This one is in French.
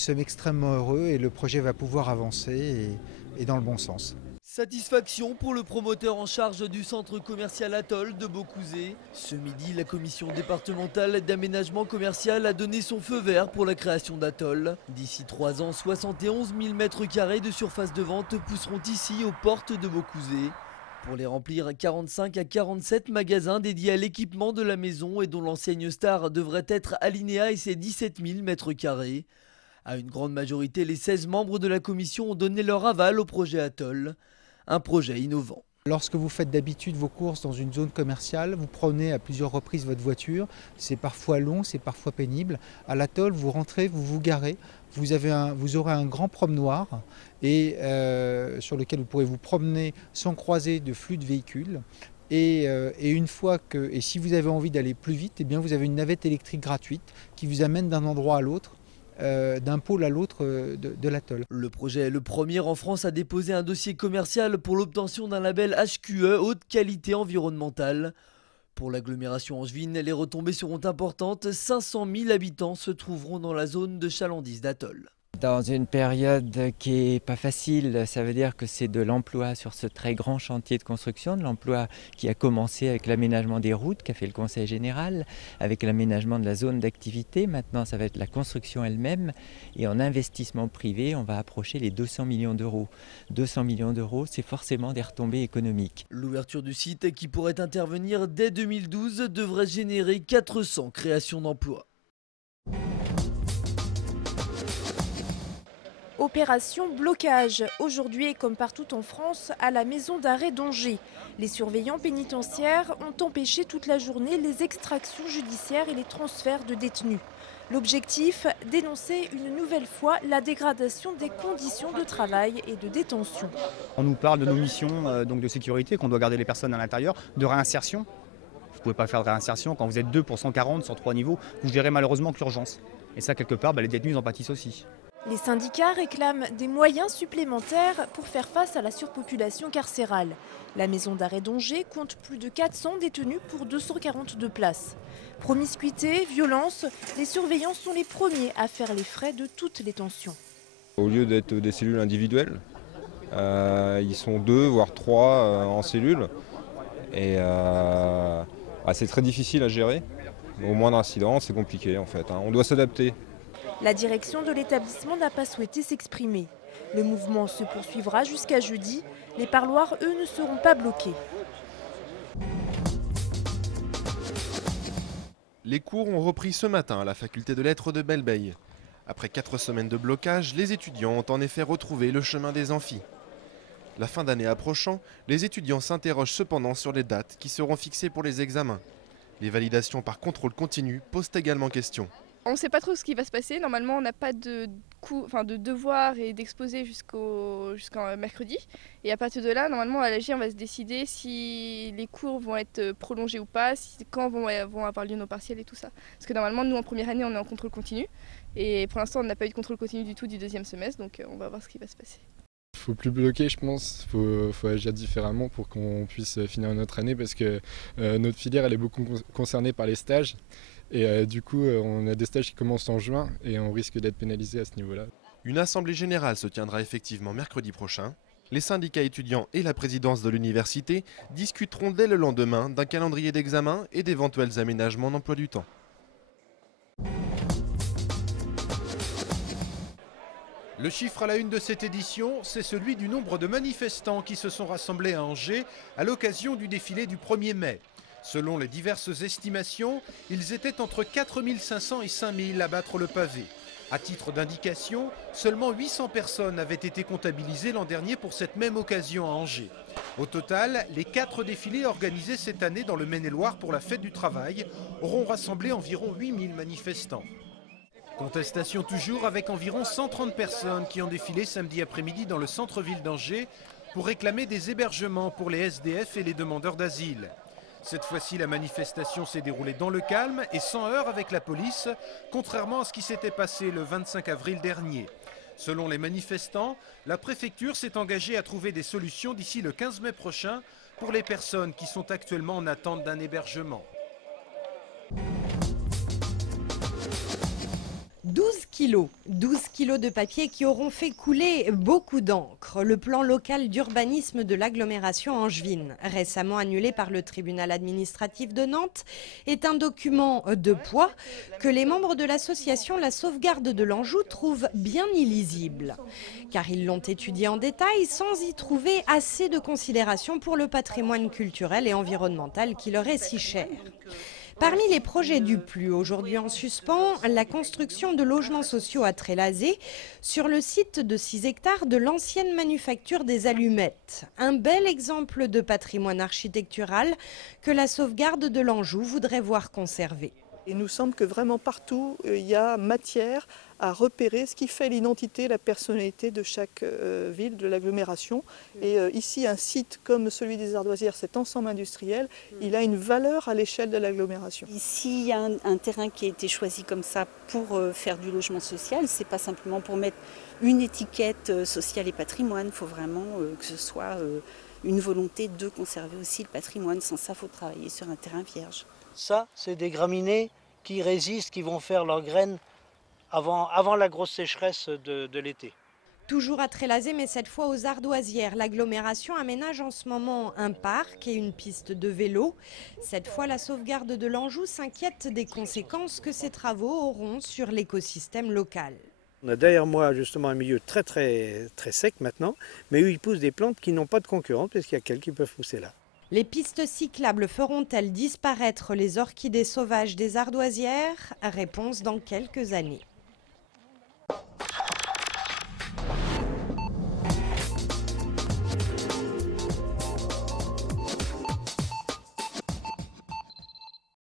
sommes extrêmement heureux et le projet va pouvoir avancer et dans le bon sens. Satisfaction pour le promoteur en charge du centre commercial Atoll de Beaucouzé. Ce midi, la commission départementale d'aménagement commercial a donné son feu vert pour la création d'Atoll. D'ici 3 ans, 71 000 m² de surface de vente pousseront ici aux portes de Beaucouzé. Pour les remplir, 45 à 47 magasins dédiés à l'équipement de la maison et dont l'enseigne Star devrait être Alinéa et ses 17 000 m². À une grande majorité, les 16 membres de la commission ont donné leur aval au projet Atoll. Un projet innovant. Lorsque vous faites d'habitude vos courses dans une zone commerciale, vous prenez à plusieurs reprises votre voiture, c'est parfois long, c'est parfois pénible. À l'Atoll, vous rentrez, vous vous garez, vous aurez un grand promenoir et, sur lequel vous pourrez vous promener sans croiser de flux de véhicules. Et si vous avez envie d'aller plus vite, eh bien vous avez une navette électrique gratuite qui vous amène d'un endroit à l'autre. D'un pôle à l'autre de l'Atoll. Le projet est le premier en France à déposer un dossier commercial pour l'obtention d'un label HQE, haute qualité environnementale. Pour l'agglomération angevine, les retombées seront importantes. 500 000 habitants se trouveront dans la zone de chalandise d'Atoll. Dans une période qui n'est pas facile, ça veut dire que c'est de l'emploi sur ce très grand chantier de construction, de l'emploi qui a commencé avec l'aménagement des routes qu'a fait le Conseil général, avec l'aménagement de la zone d'activité. Maintenant, ça va être la construction elle-même. Et en investissement privé, on va approcher les 200 millions d'euros. 200 millions d'euros, c'est forcément des retombées économiques. L'ouverture du site, qui pourrait intervenir dès 2012, devrait générer 400 créations d'emplois. Opération blocage, aujourd'hui et comme partout en France, à la maison d'arrêt d'Angers. Les surveillants pénitentiaires ont empêché toute la journée les extractions judiciaires et les transferts de détenus. L'objectif, dénoncer une nouvelle fois la dégradation des conditions de travail et de détention. On nous parle de nos missions donc de sécurité, qu'on doit garder les personnes à l'intérieur, de réinsertion. Vous ne pouvez pas faire de réinsertion quand vous êtes 2 pour 140 sur 3 niveaux, vous gérez malheureusement que l'urgence. Et ça, quelque part, les détenus en pâtissent aussi. Les syndicats réclament des moyens supplémentaires pour faire face à la surpopulation carcérale. La maison d'arrêt d'Angers compte plus de 400 détenus pour 242 places. Promiscuité, violence, les surveillants sont les premiers à faire les frais de toutes les tensions. Au lieu d'être des cellules individuelles, ils sont 2 voire 3 en cellule. Et c'est très difficile à gérer. Au moindre incident, c'est compliqué en fait. On doit s'adapter. La direction de l'établissement n'a pas souhaité s'exprimer. Le mouvement se poursuivra jusqu'à jeudi. Les parloirs, eux, ne seront pas bloqués. Les cours ont repris ce matin à la faculté de lettres de Belleveille. Après 4 semaines de blocage, les étudiants ont en effet retrouvé le chemin des amphis. La fin d'année approchant, les étudiants s'interrogent cependant sur les dates qui seront fixées pour les examens. Les validations par contrôle continu posent également question. On ne sait pas trop ce qui va se passer. Normalement, on n'a pas de devoirs et d'exposés jusqu'en mercredi. Et à partir de là, normalement, à l'AG, on va se décider si les cours vont être prolongés ou pas, quand vont avoir lieu nos partiels et tout ça. Parce que normalement, nous, en première année, on est en contrôle continu. Et pour l'instant, on n'a pas eu de contrôle continu du tout du 2e semestre. Donc, on va voir ce qui va se passer. Il ne faut plus bloquer, je pense. Il faut agir différemment pour qu'on puisse finir notre année parce que notre filière elle est beaucoup concernée par les stages. Et du coup, on a des stages qui commencent en juin et on risque d'être pénalisé à ce niveau-là. Une assemblée générale se tiendra effectivement mercredi prochain. Les syndicats étudiants et la présidence de l'université discuteront dès le lendemain d'un calendrier d'examen et d'éventuels aménagements d'emploi du temps. Le chiffre à la une de cette édition, c'est celui du nombre de manifestants qui se sont rassemblés à Angers à l'occasion du défilé du 1er mai. Selon les diverses estimations, ils étaient entre 4 500 et 5 000 à battre le pavé. À titre d'indication, seulement 800 personnes avaient été comptabilisées l'an dernier pour cette même occasion à Angers. Au total, les 4 défilés organisés cette année dans le Maine-et-Loire pour la fête du travail auront rassemblé environ 8 000 manifestants. Contestation toujours avec environ 130 personnes qui ont défilé samedi après-midi dans le centre-ville d'Angers pour réclamer des hébergements pour les SDF et les demandeurs d'asile. Cette fois-ci, la manifestation s'est déroulée dans le calme et sans heurts avec la police, contrairement à ce qui s'était passé le 25 avril dernier. Selon les manifestants, la préfecture s'est engagée à trouver des solutions d'ici le 15 mai prochain pour les personnes qui sont actuellement en attente d'un hébergement. 12 kilos. 12 kilos de papier qui auront fait couler beaucoup d'encre. Le plan local d'urbanisme de l'agglomération angevine, récemment annulé par le tribunal administratif de Nantes, est un document de poids que les membres de l'association La Sauvegarde de l'Anjou trouvent bien illisible. Car ils l'ont étudié en détail sans y trouver assez de considération pour le patrimoine culturel et environnemental qui leur est si cher. Parmi les projets du PLU aujourd'hui en suspens, la construction de logements sociaux à Trélazé sur le site de 6 hectares de l'ancienne manufacture des allumettes. Un bel exemple de patrimoine architectural que la sauvegarde de l'Anjou voudrait voir conserver. Il nous semble que vraiment partout, il y a matière à repérer ce qui fait l'identité, la personnalité de chaque ville, de l'agglomération. Et ici, un site comme celui des Ardoisières, cet ensemble industriel, il a une valeur à l'échelle de l'agglomération. Ici, il y a un terrain qui a été choisi comme ça pour faire du logement social. Ce n'est pas simplement pour mettre une étiquette sociale et patrimoine. Il faut vraiment que ce soit une volonté de conserver aussi le patrimoine. Sans ça, il faut travailler sur un terrain vierge. Ça, c'est des graminées qui résistent, qui vont faire leurs graines avant la grosse sécheresse de l'été. Toujours à Trélazé, mais cette fois aux Ardoisières, l'agglomération aménage en ce moment un parc et une piste de vélo. Cette fois, la sauvegarde de l'Anjou s'inquiète des conséquences que ces travaux auront sur l'écosystème local. On a derrière moi justement un milieu très sec maintenant, mais où il pousse des plantes qui n'ont pas de concurrence parce qu'il y a quelques qui peuvent pousser là. Les pistes cyclables feront-elles disparaître les orchidées sauvages des Ardoisières? Réponse dans quelques années.